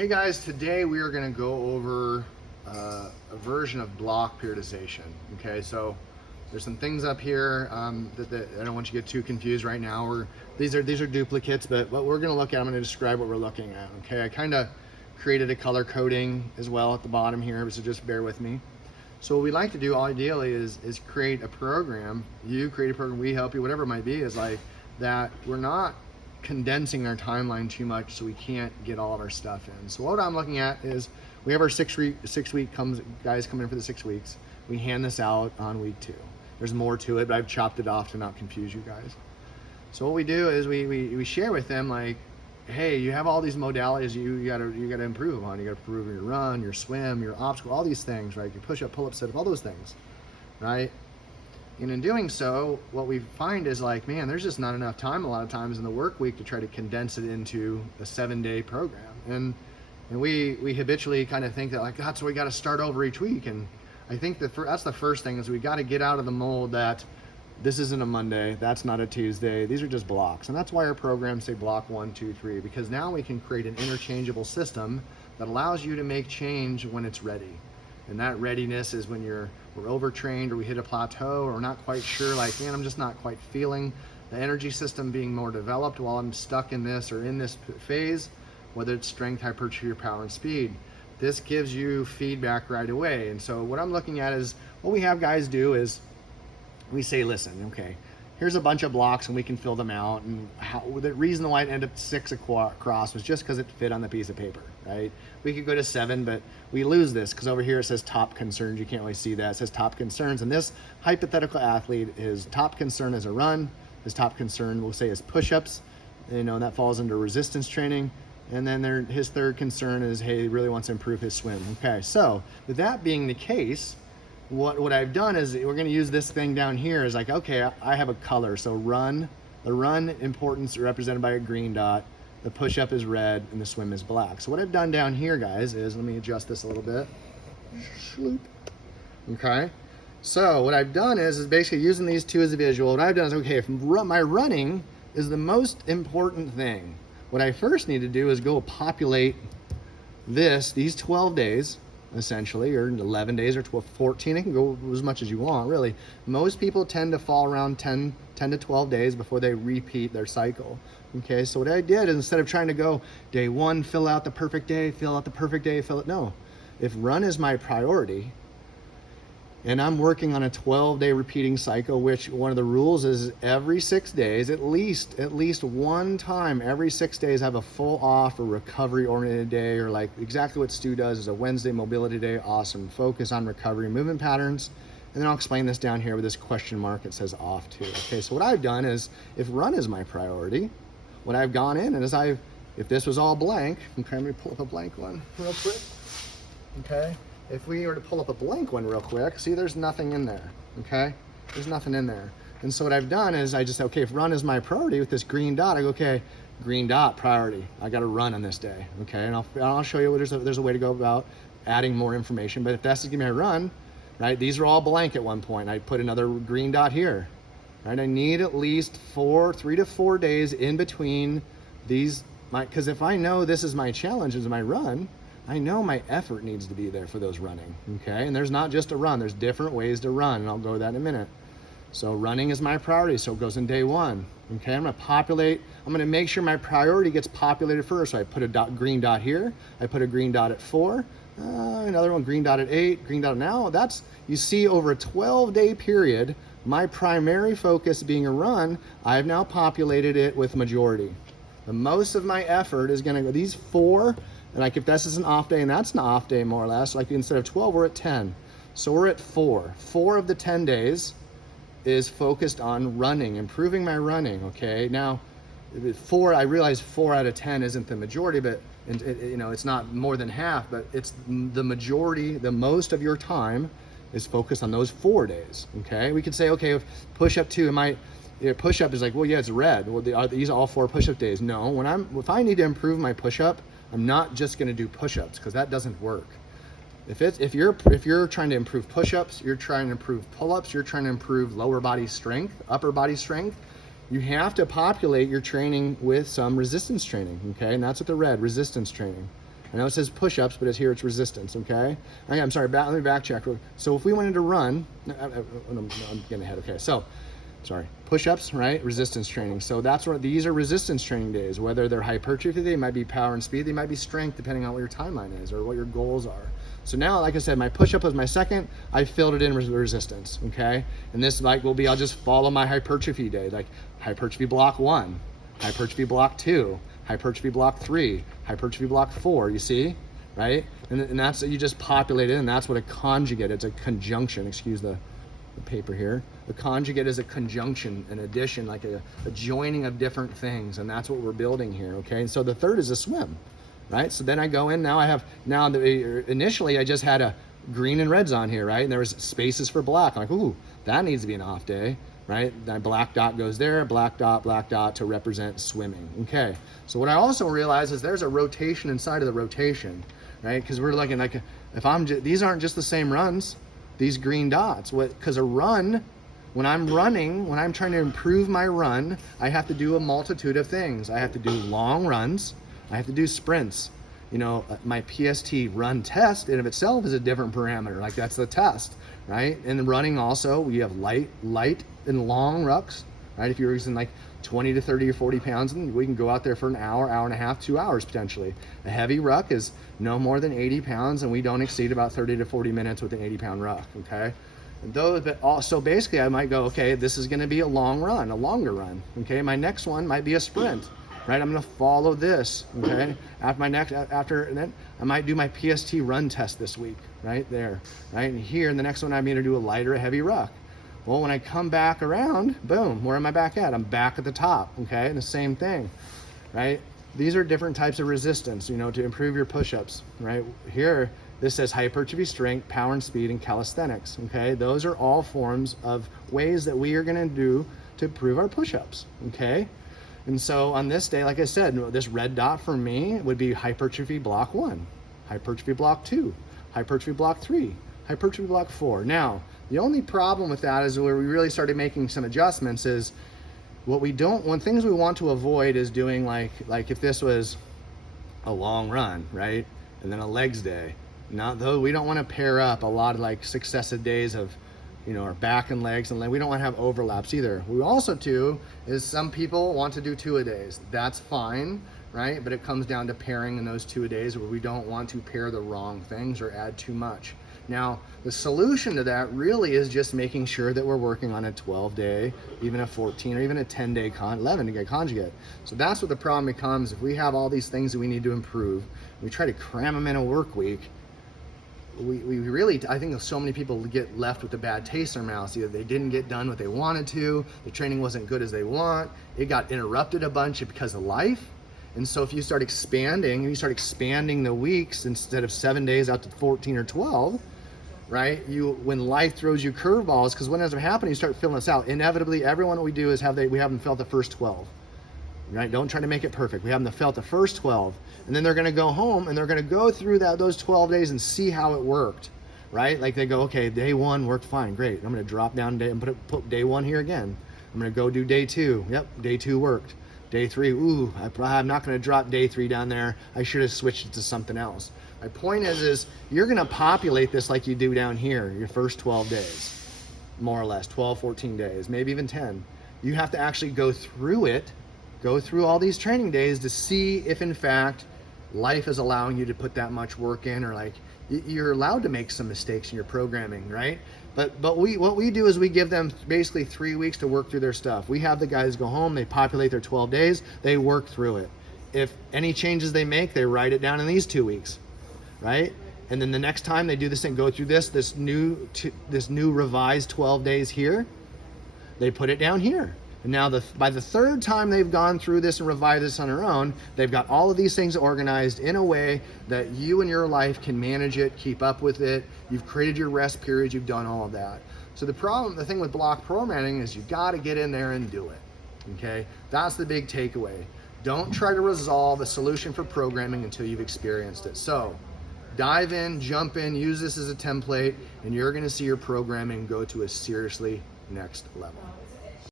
Hey guys, today we are going to go over a version of block periodization. Okay, so there's some things up here that I don't want you to get too confused right now. These are duplicates, but what we're going to look at, I'm going to describe what we're looking at. Okay, I kind of created a color coding as well at the bottom here, so just bear with me. So what we like to do ideally is create a program. You create a program, we help you, whatever it might be, is like that we're not condensing our timeline too much so we can't get all of our stuff in. So what I'm looking at is we have our six week guys coming in for the 6 weeks. We hand this out on week 2. There's more to it, but I've chopped it off to not confuse you guys. So what we do is we share with them like, hey, you have all these modalities you gotta improve on. You gotta improve your run, your swim, your obstacle, all these things, right? Your push-up, pull-up, sit-up, all those things, right? And in doing so, what we find is like, man, there's just not enough time a lot of times in the work week to try to condense it into a 7-day program. And we habitually kind of think that like, that's what we got to start over each week. And I think that's the first thing is we got to get out of the mold that this isn't a Monday, that's not a Tuesday, these are just blocks. And that's why our programs say block 1, 2, 3, because now we can create an interchangeable system that allows you to make change when it's ready. And that readiness is when we're overtrained or we hit a plateau or we're not quite sure, like, man, I'm just not quite feeling the energy system being more developed while I'm stuck in this or in this phase, whether it's strength, hypertrophy, or power and speed. This gives you feedback right away. And so what I'm looking at is what we have guys do is we say, listen, okay, here's a bunch of blocks and we can fill them out. And the reason why it ended up 6 across was just because it fit on the piece of paper, right? We could go to 7, but we lose this because over here it says top concerns. You can't really see that. It says top concerns. And this hypothetical athlete, his top concern is a run. His top concern, we'll say, is push-ups. You know, and that falls under resistance training. And then his third concern is, hey, he really wants to improve his swim. Okay, so with that being the case, what I've done is we're going to use this thing down here is like, okay, I have a color. So the run importance represented by a green dot, the push-up is red, and the swim is black. So what I've done down here, guys, is, let me adjust this a little bit. Okay, so what I've done is basically using these two as a visual. What I've done is, okay, if my running is the most important thing, what I first need to do is go populate these 12 days, essentially, or 11 days or 12, 14, it can go as much as you want, really. Most people tend to fall around 10 to 12 days before they repeat their cycle. Okay, so what I did is instead of trying to go day 1, fill out the perfect day, no. If run is my priority, and I'm working on a 12-day repeating cycle, which one of the rules is every 6 days, at least one time every 6 days, have a full off or recovery-oriented day, or like exactly what Stu does is a Wednesday mobility day, awesome. Focus on recovery movement patterns. And then I'll explain this down here with this question mark. It says off too. Okay, so what I've done is, if run is my priority, what I've gone in and if this was all blank, okay, let me pull up a blank one real quick. Okay. If we were to pull up a blank one real quick, see, there's nothing in there, okay? There's nothing in there. And so what I've done is I just say, okay, if run is my priority with this green dot, I go, okay, green dot priority. I got to run on this day, okay? And I'll show you there's a way to go about adding more information. But if that's to give me a run, right, these are all blank at one point. I put another green dot here, right? I need at least 3 to 4 days in between these, because if I know this is my challenge, is my run, I know my effort needs to be there for those running, okay? And there's not just a run, there's different ways to run, and I'll go to that in a minute. So running is my priority, so it goes in day 1, okay? I'm gonna make sure my priority gets populated first. So I put a green dot here, I put a green dot at 4, another one, green dot at 8, green dot now. You see, over a 12-day period, my primary focus being a run, I've now populated it with majority. The most of my effort is gonna go, these 4, and like if this is an off day and that's an off day more or less, like instead of 12, we're at 10. So we're at 4. 4 of the 10 days is focused on running, improving my running, okay? Now, I realize 4 out of 10 isn't the majority, but you know, it's not more than half, but it's the majority, the most of your time is focused on those 4 days, okay? We could say, okay, if push-up 2, push-up is like, well, yeah, it's red. Well, are these all 4 push-up days? No, if I need to improve my push-up, I'm not just going to do push-ups, because that doesn't work. If you're trying to improve push-ups, you're trying to improve pull-ups, you're trying to improve lower body strength, upper body strength, you have to populate your training with some resistance training, okay? And that's what the red, resistance training. I know it says push-ups, but it's here, it's resistance, okay? I'm sorry, let me backtrack. So if we wanted to run, I'm getting ahead, okay, so, sorry, push-ups, right, resistance training. So that's what, these are resistance training days, whether they're hypertrophy, they might be power and speed, they might be strength, depending on what your timeline is or what your goals are. So now, like I said, my push-up was my second, I filled it in with resistance, okay? And this like will be, I'll just follow my hypertrophy day, like hypertrophy block 1, hypertrophy block 2, hypertrophy block 3, hypertrophy block 4, you see, right? And that's, you just populate it, and that's what a conjugate, it's a conjunction, excuse the paper here. The conjugate is a conjunction, an addition, like a joining of different things, and that's what we're building here, okay? And so the third is a swim, right? So then I go in, initially I just had a green and reds on here, right? And there was spaces for black. I'm like, ooh, that needs to be an off day, right? That black dot goes there, black dot to represent swimming. Okay, so what I also realize is there's a rotation inside of the rotation, right? Because we're looking like, these aren't just the same runs, these green dots. Because a run, when I'm running, when I'm trying to improve my run, I have to do a multitude of things. I have to do long runs, I have to do sprints. You know, my PST run test in of itself is a different parameter, like that's the test, right? And running also, we have light and long rucks, right? If you're using like 20 to 30 or 40 pounds, and we can go out there for an hour, hour and a half, 2 hours potentially. A heavy ruck is no more than 80 pounds, and we don't exceed about 30 to 40 minutes with an 80-pound ruck, okay? So basically I might go, okay, this is gonna be a long run, a longer run, okay? My next one might be a sprint, right? I'm gonna follow this, okay? And then I might do my PST run test this week, right there, right? And here, in the next one, I'm gonna do a lighter, a heavy ruck. Well, when I come back around, boom, where am I back at? I'm back at the top, okay? And the same thing, right? These are different types of resistance, you know, to improve your push-ups, right? Here, this says hypertrophy, strength, power and speed, and calisthenics, okay? Those are all forms of ways that we are gonna do to improve our push-ups, okay? And so on this day, like I said, this red dot for me would be hypertrophy block 1, hypertrophy block 2, hypertrophy block 3, hypertrophy block 4. Now, the only problem with that is where we really started making some adjustments is one things we want to avoid is doing like if this was a long run, right? And then a legs day. We don't want to pair up a lot of like successive days of, you know, our back and legs, and we don't want to have overlaps either. We also too is some people want to do 2-a-days. That's fine, right? But it comes down to pairing in those 2-a-days where we don't want to pair the wrong things or add too much. Now, the solution to that really is just making sure that we're working on a 12-day, even a 14, or even a 10-day, 11-day conjugate. So that's what the problem becomes. If we have all these things that we need to improve, we try to cram them in a work week, we really, I think so many people get left with a bad taste in their mouths. Either they didn't get done what they wanted to, the training wasn't good as they want, it got interrupted a bunch because of life. And so if you start expanding, the weeks instead of 7 days out to 14 or 12, right? When life throws you curveballs, because what ends up happening, you start filling this out. Inevitably, everyone what we do is we have them fill out the first 12. Right? Don't try to make it perfect. We have them to fill out the first 12, and then they're going to go home and they're going to go through those 12 days and see how it worked, right? Like they go, okay, day 1 worked fine, great. I'm going to drop down day and put day 1 here again. I'm going to go do day 2. Yep, day 2 worked. Day 3, ooh, I'm not going to drop day 3 down there. I should have switched it to something else. My point is you're going to populate this like you do down here, your first 12 days, more or less, 12, 14 days, maybe even 10. You have to actually go through all these training days to see if in fact life is allowing you to put that much work in, or like you're allowed to make some mistakes in your programming, right? But what we do is we give them basically 3 weeks to work through their stuff. We have the guys go home, they populate their 12 days, they work through it. If any changes they make, they write it down in these 2 weeks, right? And then the next time they do this and go through this new revised 12 days here, they put it down here. And now by the third time they've gone through this and revised this on their own, they've got all of these things organized in a way that you and your life can manage it, keep up with it. You've created your rest periods, you've done all of that. So the thing with block programming is you got to get in there and do it, okay? That's the big takeaway. Don't try to resolve a solution for programming until you've experienced it. So dive in, jump in, use this as a template, and you're going to see your programming go to a seriously next level.